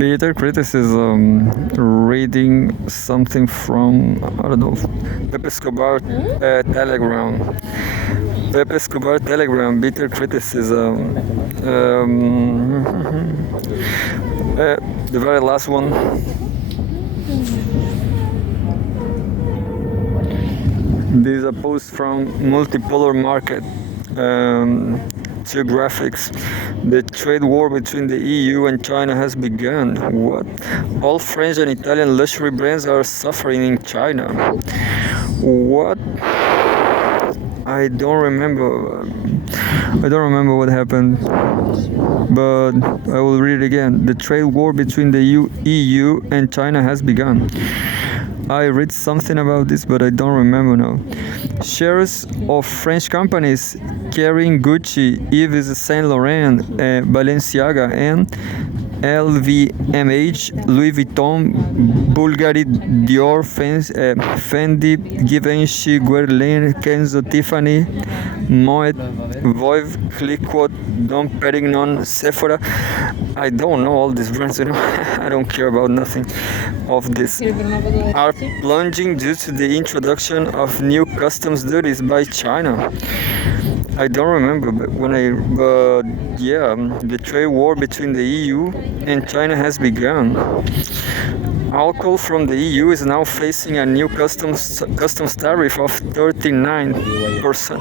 Bitter criticism. Reading something from, I don't know, Pepe Escobar Telegram. Pepe Escobar Telegram. Bitter criticism. The very last one. This is a post from Multipolar Market. Geographics. The trade war between the EU and China has begun. What? All French and Italian luxury brands are suffering in China. What? I don't remember. I don't remember what happened, but I will read it again. The trade war between the EU and China has begun. I read something about this, but I don't remember now. Shares of French companies carrying Gucci, Yves Saint Laurent, Balenciaga, and LVMH, Louis Vuitton, Bulgari, Dior, Fendi, Givenchy, Guerlain, Kenzo, Tiffany, Moet, Voive, Cliquot, Dom Perignon, Sephora. I don't know all these brands, I don't care about nothing of this. Are plunging due to the introduction of new customs duties by China. I don't remember, but yeah, the trade war between the EU and China has begun. Alcohol from the EU is now facing a new customs tariff of 39%.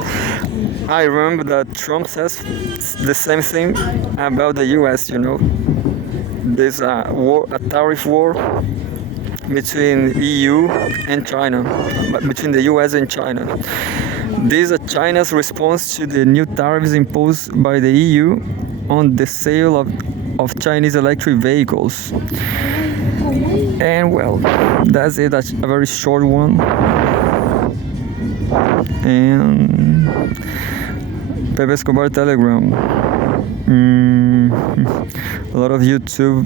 I remember that Trump says the same thing about the US. There's a tariff war between EU and China, between the US and China. This is China's response to the new tariffs imposed by the EU on the sale of Chinese electric vehicles. And well, that's it. That's a very short one. And Pepe Escobar Telegram. A lot of YouTube.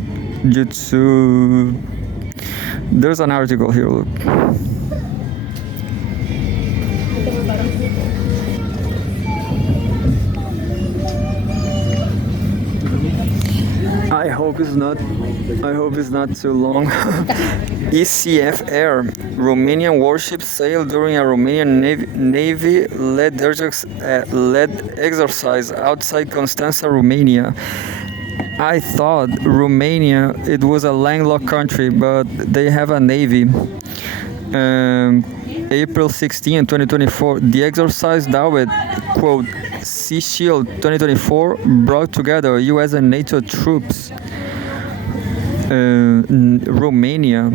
There's an article here. Look. I hope it's not too long. ECF Air. Romanian warships sailed during a Romanian Navy-led exercise outside Constanța, Romania. I thought Romania, it was a landlocked country, but they have a navy. April 16, 2024, the exercise Dawit, quote, Sea Shield 2024 brought together US and NATO troops. Romania.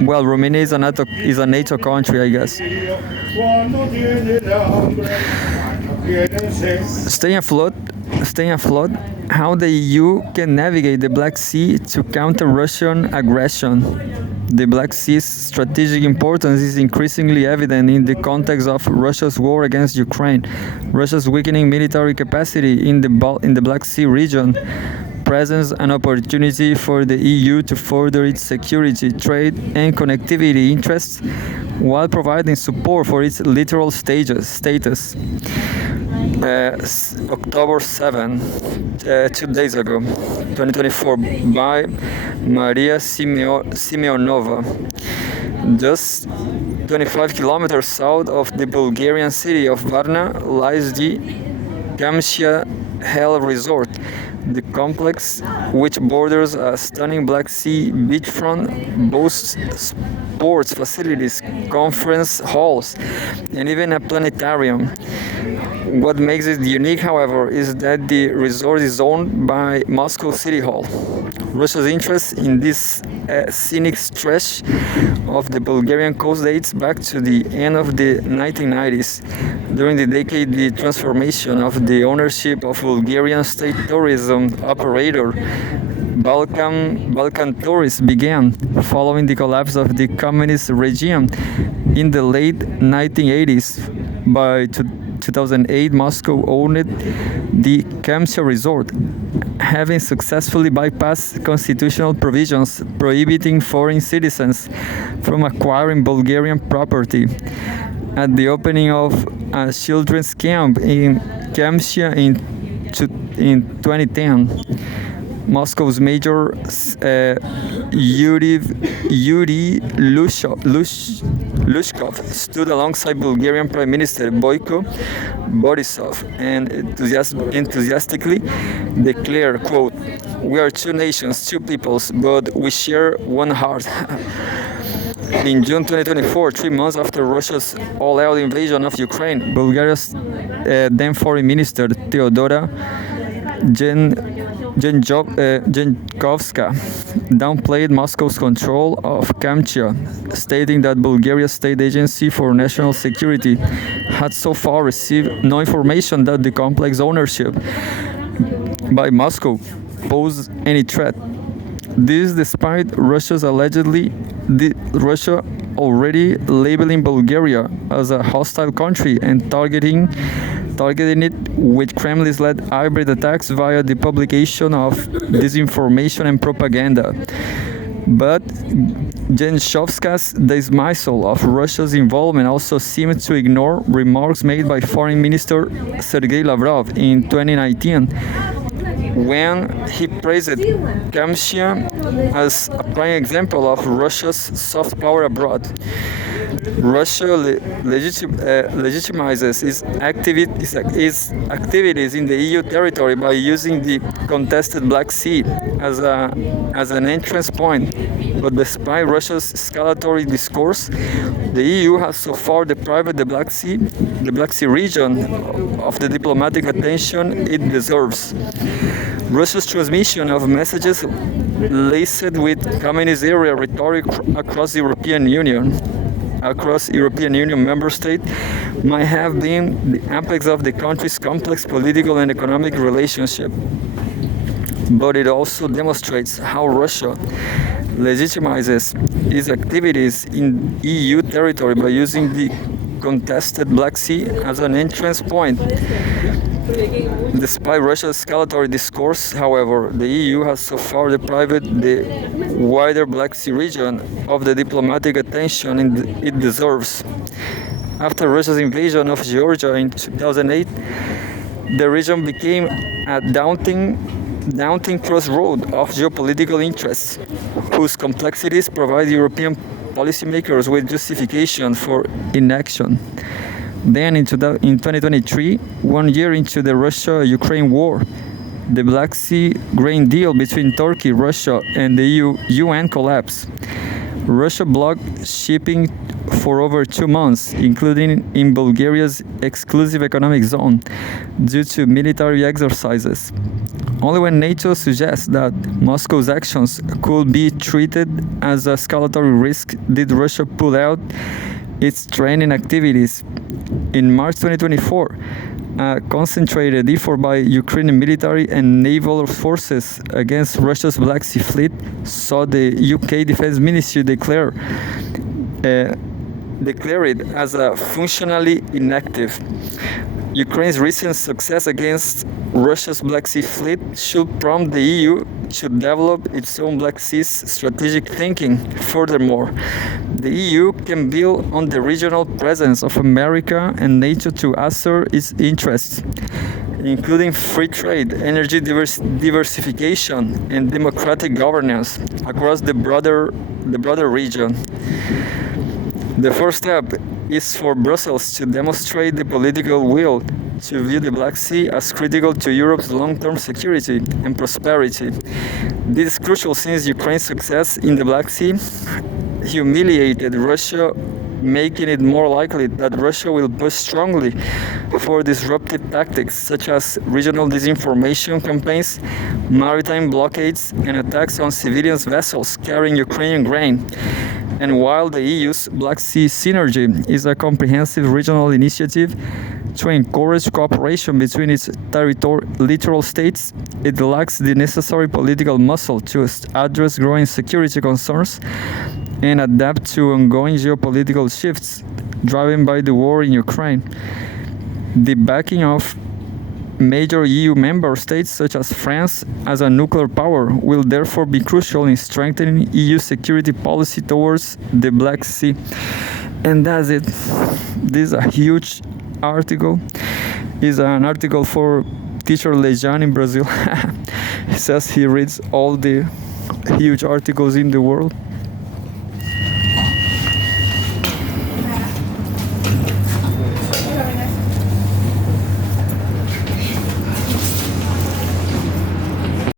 Well, Romania is a NATO country, I guess. Staying afloat, how the EU can navigate the Black Sea to counter Russian aggression. The Black Sea's strategic importance is increasingly evident in the context of Russia's war against Ukraine, Russia's weakening military capacity in the Black Sea region presents an opportunity for the EU to further its security, trade, and connectivity interests while providing support for its littoral status. October 7, 2 days ago, 2024, by Maria Simeonova. Just 25 kilometers south of the Bulgarian city of Varna lies the Kamsha Hell Resort. The complex, which borders a stunning Black Sea beachfront, boasts sports facilities, conference halls, and even a planetarium. What makes it unique, however, is that the resort is owned by Moscow City Hall. Russia's interest in this scenic stretch of the Bulgarian coast dates back to the end of the 1990s. During the decade, the transformation of the ownership of Bulgarian state tourism operator Balkan Tourist began following the collapse of the communist regime in the late 1980s. By 2008, Moscow owned the Kamsha Resort, having successfully bypassed constitutional provisions prohibiting foreign citizens from acquiring Bulgarian property. At the opening of a children's camp in Kamsha in 2010, Moscow's Major Yuri Lushkov stood alongside Bulgarian Prime Minister Boyko Borisov and enthusiastically declared, quote, "We are two nations, two peoples, but we share one heart." In June 2024, 3 months after Russia's all-out invasion of Ukraine, Bulgaria's then Foreign Minister Teodora Genkovska downplayed Moscow's control of Kamchatka, stating that Bulgaria's state agency for national security had so far received no information that the complex ownership by Moscow posed any threat. This despite Russia already labeling Bulgaria as a hostile country and targeting it with Kremlin-led hybrid attacks via the publication of disinformation and propaganda. But Genkovska's dismissal of Russia's involvement also seemed to ignore remarks made by Foreign Minister Sergei Lavrov in 2019 when he praised Kamchatka as a prime example of Russia's soft power abroad. Russia legitimizes its activities in the EU territory by using the contested Black Sea as an entrance point. But despite Russia's escalatory discourse, the EU has so far deprived the Black Sea region of the diplomatic attention it deserves. Russia's transmission of messages laced with communist-era rhetoric across European Union member states might have been the apex of the country's complex political and economic relationship. But it also demonstrates how Russia legitimizes its activities in EU territory by using the contested Black Sea as an entrance point. Despite Russia's escalatory discourse, however, the EU has so far deprived the wider Black Sea region of the diplomatic attention it deserves. After Russia's invasion of Georgia in 2008, the region became a daunting crossroad of geopolitical interests, whose complexities provide European policymakers with justification for inaction. Then in 2023, 1 year into the Russia-Ukraine war, the Black Sea grain deal between Turkey, Russia, and the UN collapsed. Russia blocked shipping for over 2 months, including in Bulgaria's exclusive economic zone, due to military exercises. Only when NATO suggests that Moscow's actions could be treated as a escalatory risk did Russia pull out its training activities. In March 2024, a concentrated effort by Ukrainian military and naval forces against Russia's Black Sea Fleet saw the UK Defense Ministry declare it as a functionally inactive. Ukraine's recent success against Russia's Black Sea Fleet should prompt the EU to develop its own Black Sea strategic thinking. Furthermore, the EU can build on the regional presence of America and NATO to assert its interests, including free trade, energy diversification, and democratic governance across the broader region. The first step is for Brussels to demonstrate the political will to view the Black Sea as critical to Europe's long-term security and prosperity. This is crucial since Ukraine's success in the Black Sea humiliated Russia, making it more likely that Russia will push strongly for disruptive tactics such as regional disinformation campaigns, maritime blockades, and attacks on civilian vessels carrying Ukrainian grain. And while the EU's Black Sea Synergy is a comprehensive regional initiative to encourage cooperation between its littoral states, it lacks the necessary political muscle to address growing security concerns and adapt to ongoing geopolitical shifts driven by the war in Ukraine. The backing of major EU member states such as France as a nuclear power will therefore be crucial in strengthening EU security policy towards the Black Sea. And that's it. This is a huge article. It's an article for teacher Lejan in Brazil. He says he reads all the huge articles in the world.